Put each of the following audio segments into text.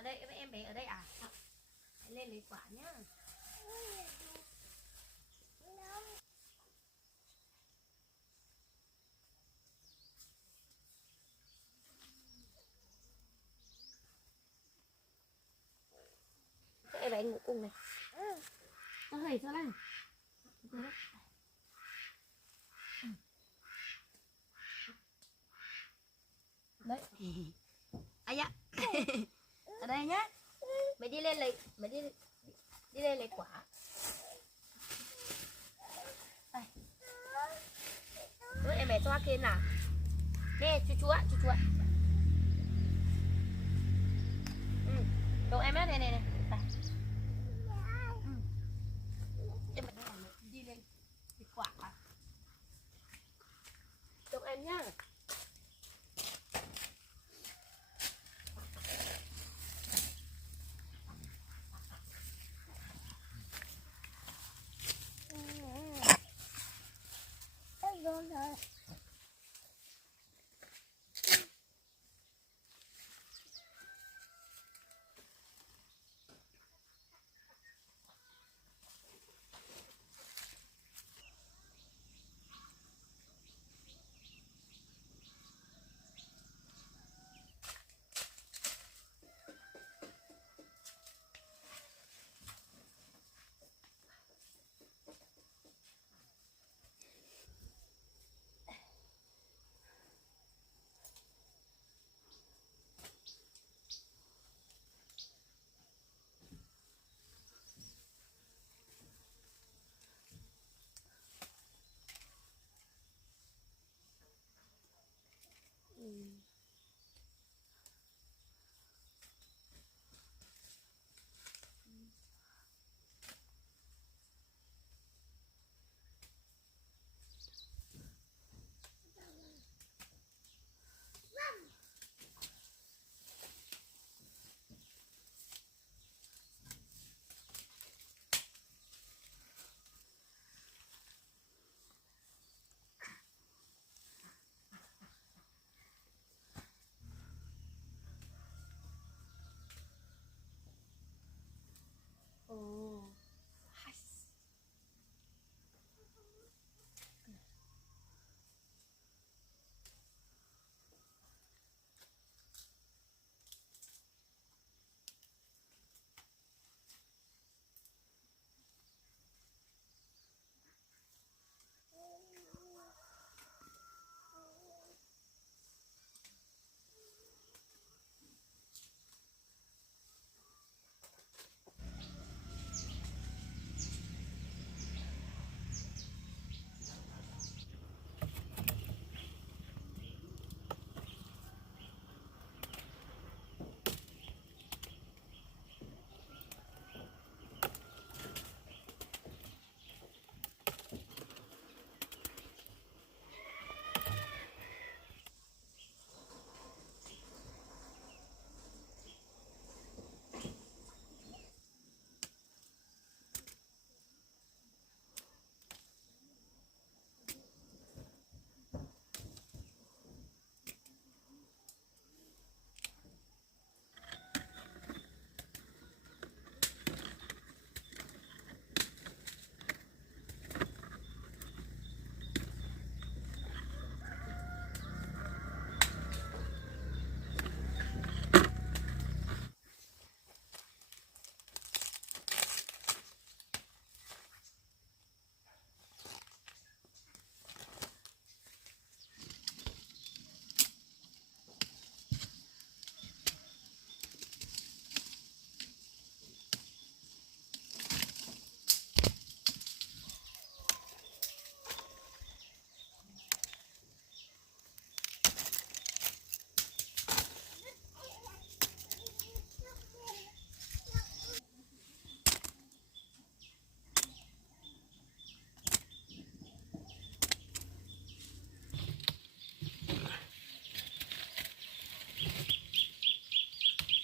ở đây, em bé ở đây à? Hãy lên lấy quả nhá. Em bé ngủ cùng này. Nó hầy sao này? Đấy. À dạ. Ở đây nhá. Mày đi lên lấy, đi lên lấy quả. Đây. Rồi em bé cho kia nào. Nè chú ạ. Đồ em á, này. Đây. Em bé đi lên lấy quả. Chúc em nhá.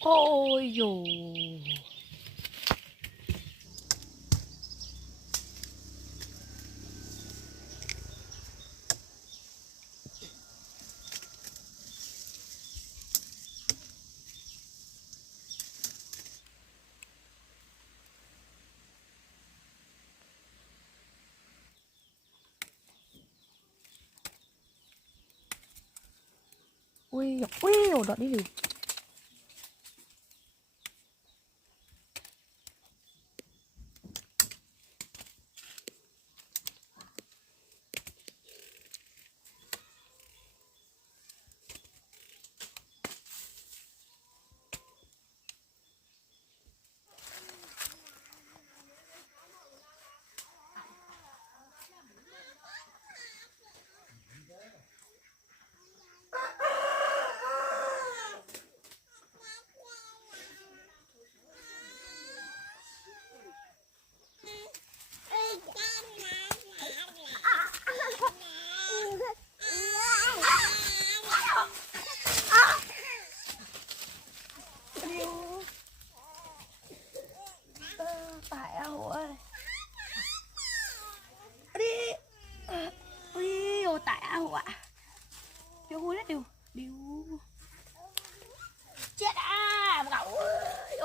Ôi dồi. ui, đọt đi đi. Tại ơi. Đi. Ui, tại ạ. Điều hối đấy, điều. Chết à, gạo ơi.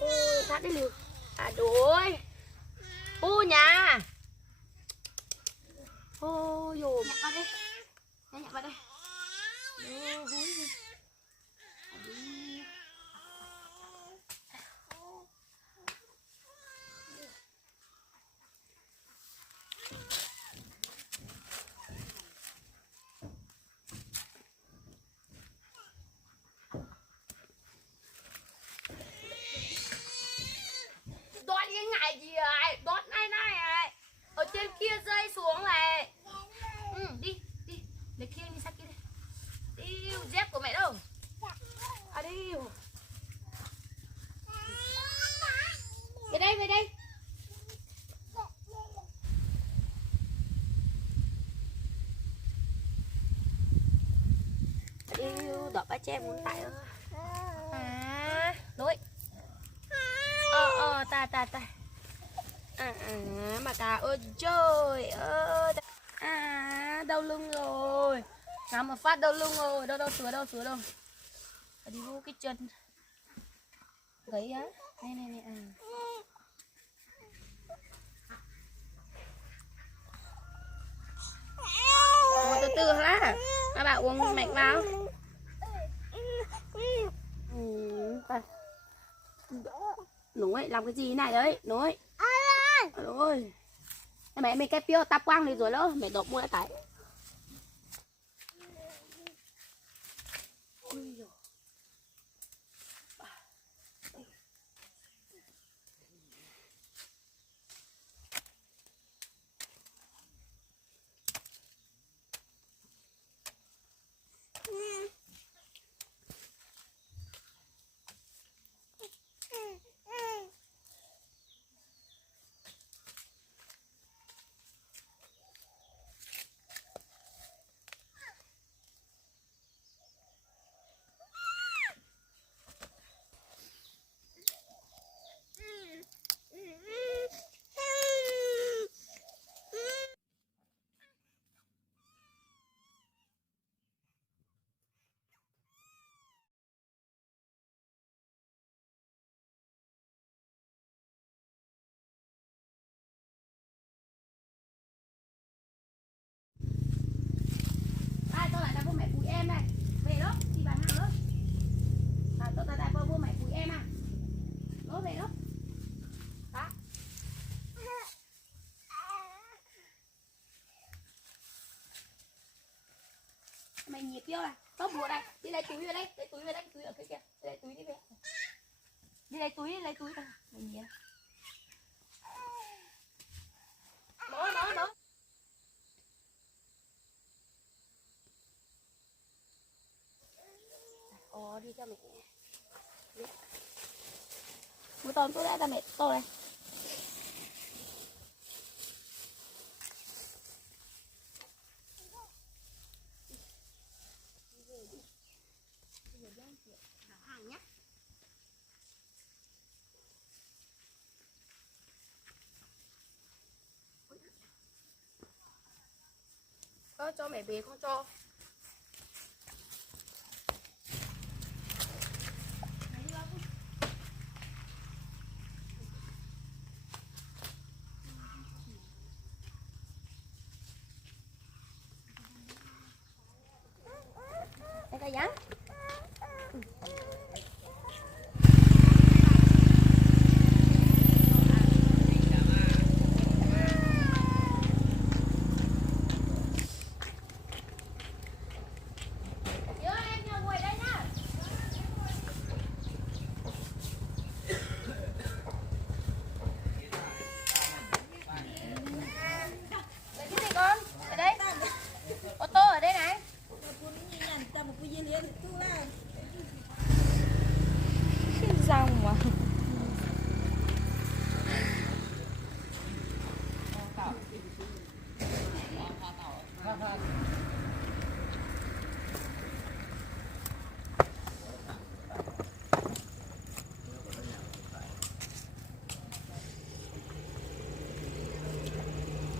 Ôi, sát đi liều. À đuổi. Ô nhà. Ôi dồi, nhặt vào đây. Nhặt vào đây. Ô, hối đi. Đót cái ngại gì vậy? Đót này này. Ở trên kia rơi xuống này. Đi. Lấy kia đi sát kia đi. Đi, dép của mẹ đâu? À đi. Về đây. Yêu đỏ ba che muốn tại ơ. À, lỗi. Ta. Mà cả ơi trời ơi. À, đau lưng rồi. Ngắm một phát đau lưng rồi. Đâu sửa đâu. Đi vô cái chân. Gấy á. Này. Từ từ ha. Các bạn uống mạnh vào. Nối làm cái gì này đấy? Nối. Ôi. Mẹ cái piêu tạp quang này rồi đó, mẹ đột mua cái. Mày nhịp vô này, có bùa đây, đi lấy túi vào đây, túi ở phía kia, lấy túi đi về. Đi lấy túi đây, mày nhịp. Mở. Đi cho mẹ. Một tôm tôi đã ta mẹ, tôi đây. Cho mẹ về không cho. ยังxong mà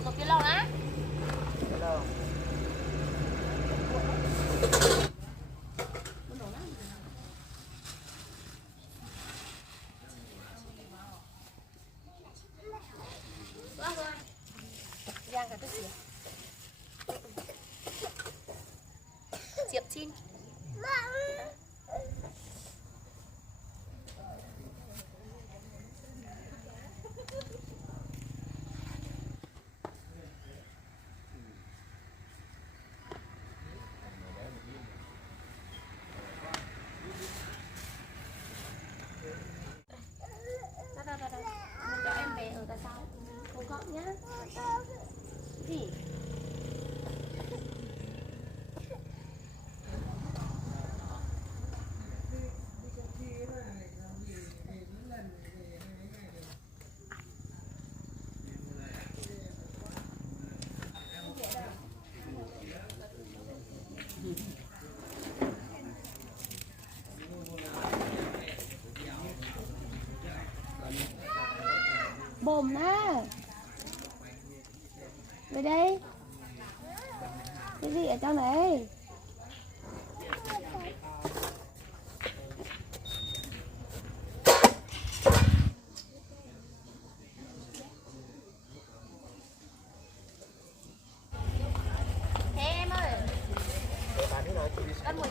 một kilo á Giang cả tức Diệp xin cho em về ở tại sao không gọi nhá gì bồm á về đây cái gì ở trong này thế em ơi cân 10.000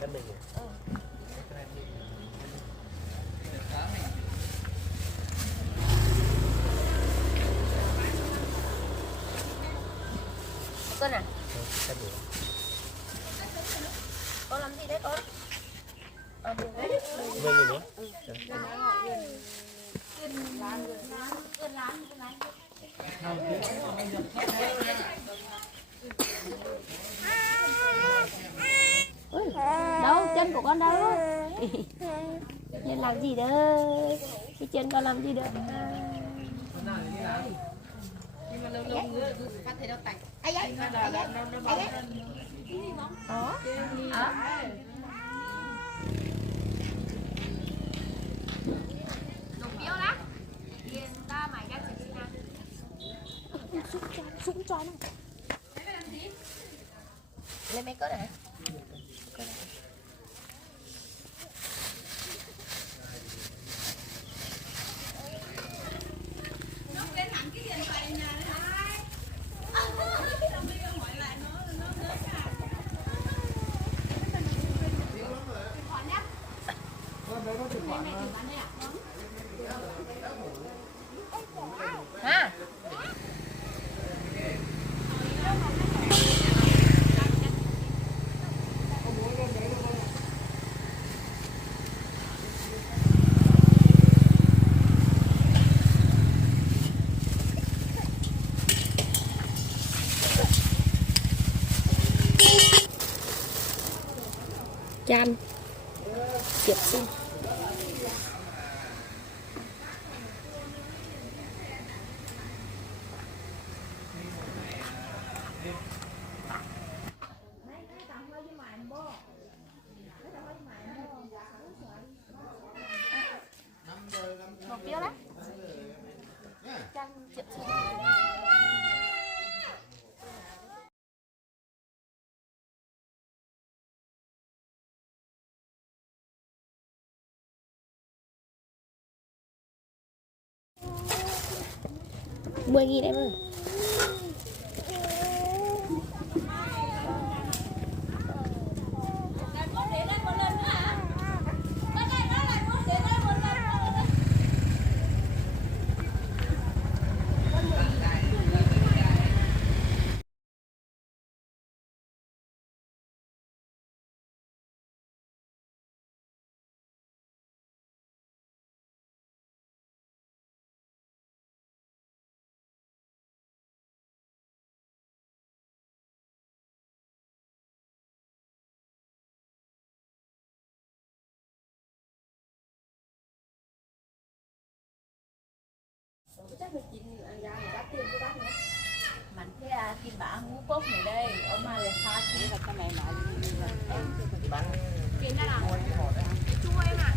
cân mình cân à cân gì con làm gì đấy con được đấy 10.000 nhé đâu chân của con đâu nên làm gì đâu cái chân con làm gì được ai ấy đó nụ phiếu đó yên ta mày ra chỉ nào súng cho nó lên mấy cỡ này ha chan Diệp xin một phiếu đó chan Diệp xin 10.000 em ơi. กินบะหมูปุ๊บนี่ได้เอามาเลยค่ะ นี่ก็ทำไมมา กินได้หรอช่วยน่ะ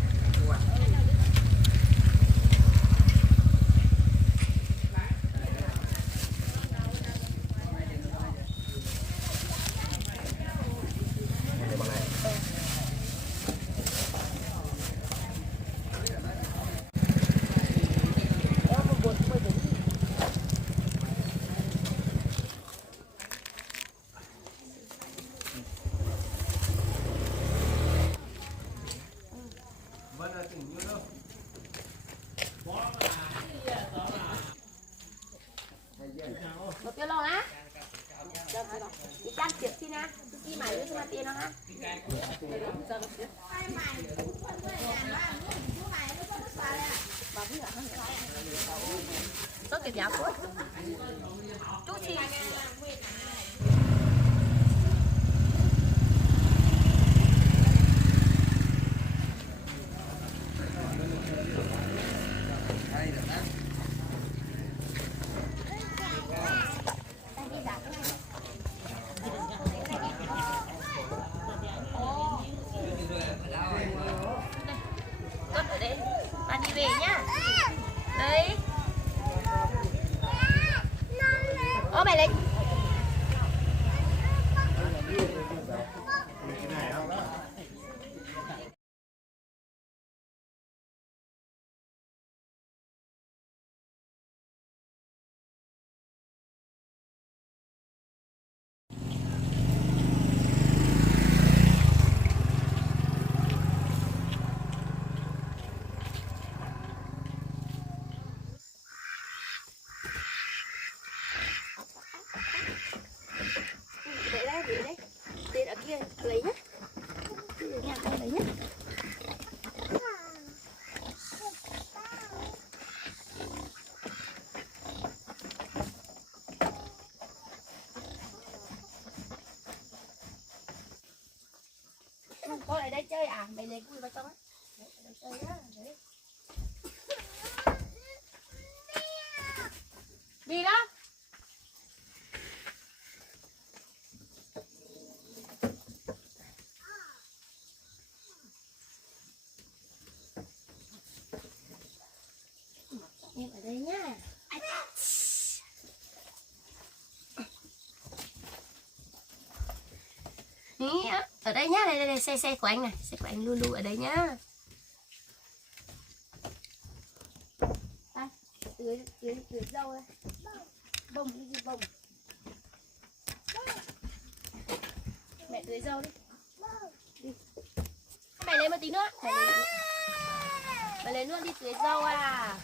một tiêu lon á đi chăn tiệc chi nè chi mày với ma tiền nó ha tốt kịp dạo phút chú chi Tuấn ở đây, bạn đi về nhá. Đấy. Ô mày lấy. Để đấy. Tiền ở kia lấy nhá. Tiền ở nhà con lấy nhá. Con lại đây chơi à? Mày lấy vui vào trong á. Đấy, ở đây chơi nhá. Đấy. Đi đó. Em ở đây nhá. Ở đây nhá, đây xe của anh này, xe của anh Lulu ở đây nhá. Đây, tưới rau đây. Bông cái gì bông? Mẹ tưới rau đi. Đi. Mày lấy một tí nữa. Mày lấy luôn đi tưới rau à.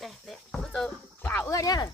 Này, đấy, bây giờ quả ưa nhá.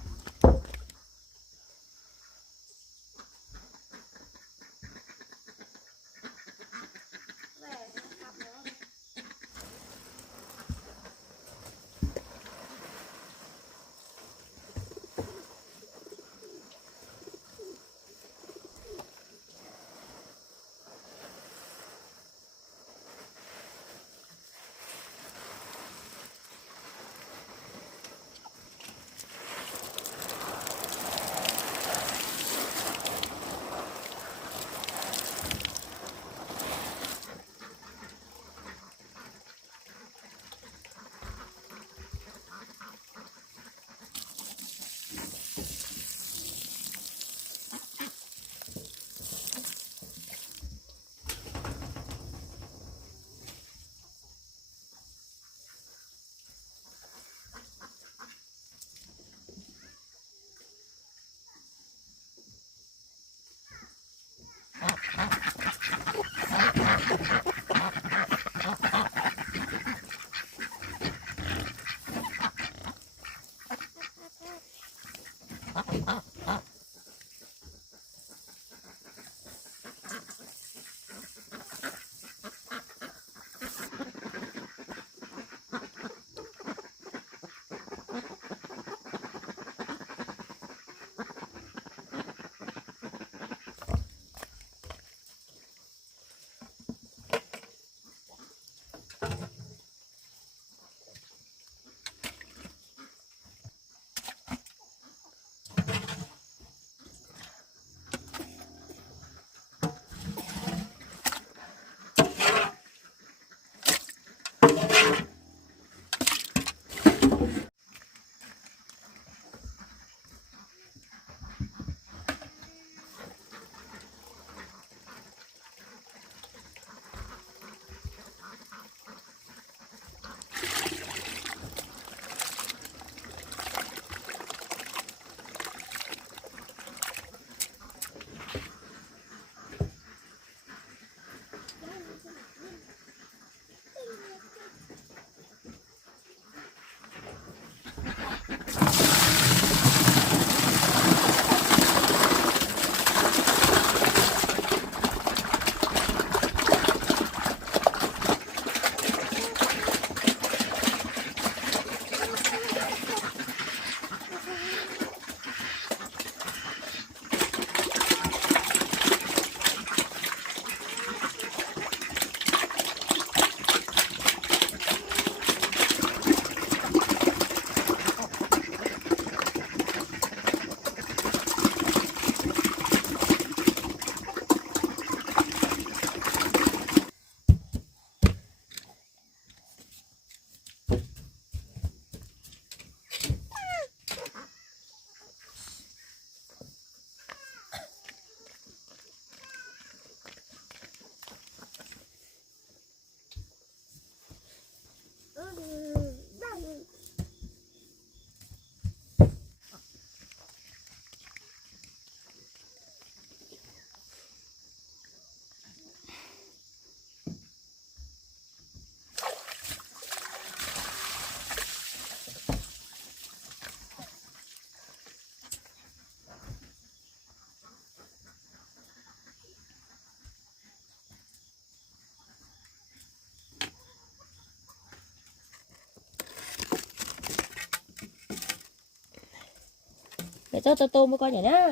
Để cho tôi tôm với con nhỉ nhá.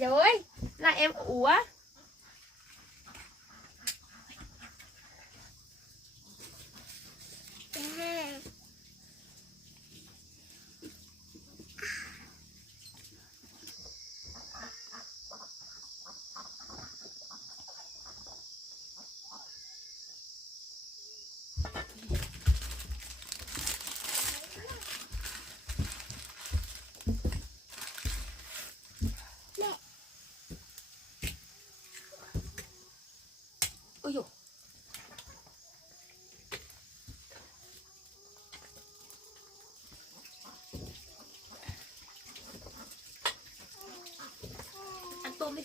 Trời ơi, là em ủa. Ôi dồi. Ăn tôm đi.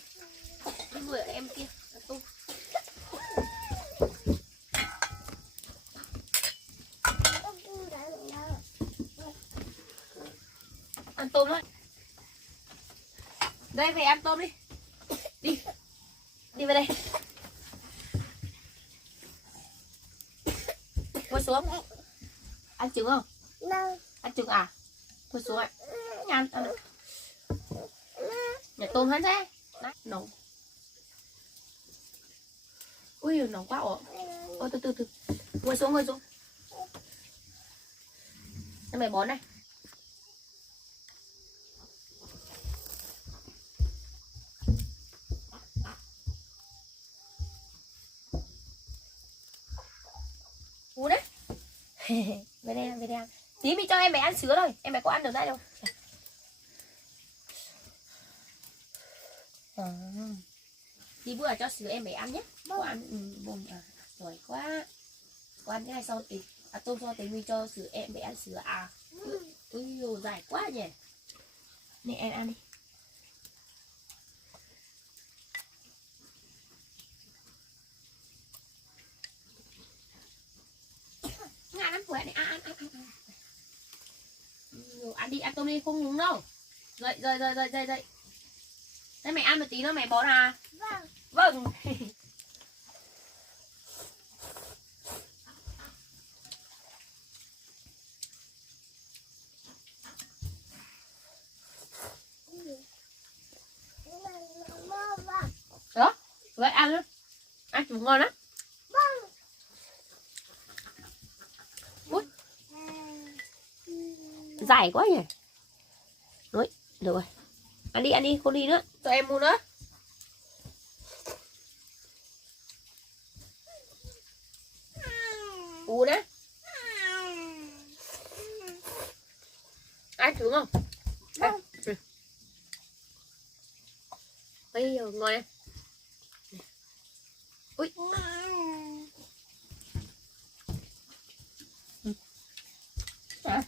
Đi vừa em kia, ăn tôm. Ăn tôm thôi. Đây về ăn tôm đi. Đi. Đi về đây. Ngồi xuống. Ăn trứng không? Ăn trứng à? Thôi xuống ạ. Ăn. Nhà tôm hết thế. Đấy, nóng. Ui nóng quá ổ. Ôi từ. Ngồi xuống. Cho mày bón này. Cú đấy. Về đây ăn. Tí mình cho em bé ăn sữa thôi. Em bé có ăn được đây đâu. Đi bữa cho sữa em bé ăn nhé. Có ăn bông à. Giỏi quá. Có ăn cái này xong thì tôm xong thì mình cho sữa em bé ăn sữa à. Ui dồi, dài quá nhỉ. Này em ăn đi. Ngã lắm khỏe này. Ăn. Ăn đi, ăn tôm đi, không nhúng đâu. Dậy. Đây mẹ ăn một tí nữa mẹ bón à? Vâng. Đó, vậy ăn luôn. Ăn cũng ngon lắm. Út. Dài quá nhỉ. Đấy, được rồi. Ăn đi, không đi nữa. Cho em mua nữa. Ú đấy. Ăn trứng không? Đây. Bây giờ ngon em. Ui. À.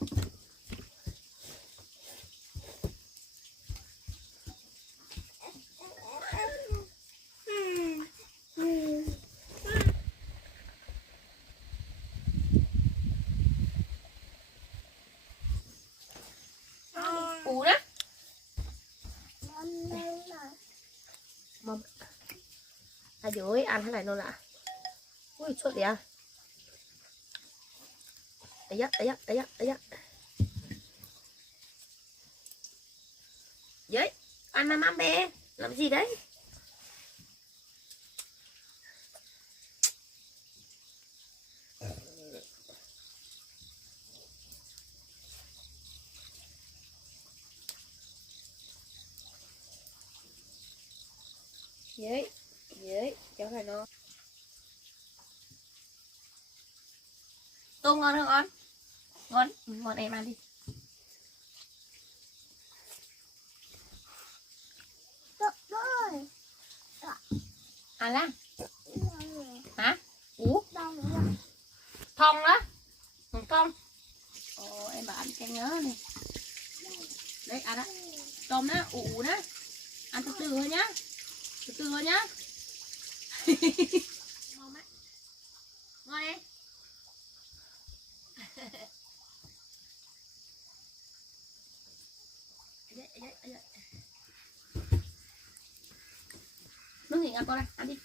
Ú đấy. Mầm. À dưới ăn thế này nó lạ. Ui chuột kìa. Ấy da. Đấy, ăn mắm bé. Làm gì đấy? Dưới cháu này nó tôm ngon không con? Ngon em ăn đi. Ăn lá hả? Ú thông đó. Thông. Ồ, em bảo ăn cái nhớ này. Đấy ăn á. Tôm đó, ủ đó. Ăn từ từ thôi nhá. Từ từ thôi nhá. Ngon em. Nước nghỉ con này ăn đi.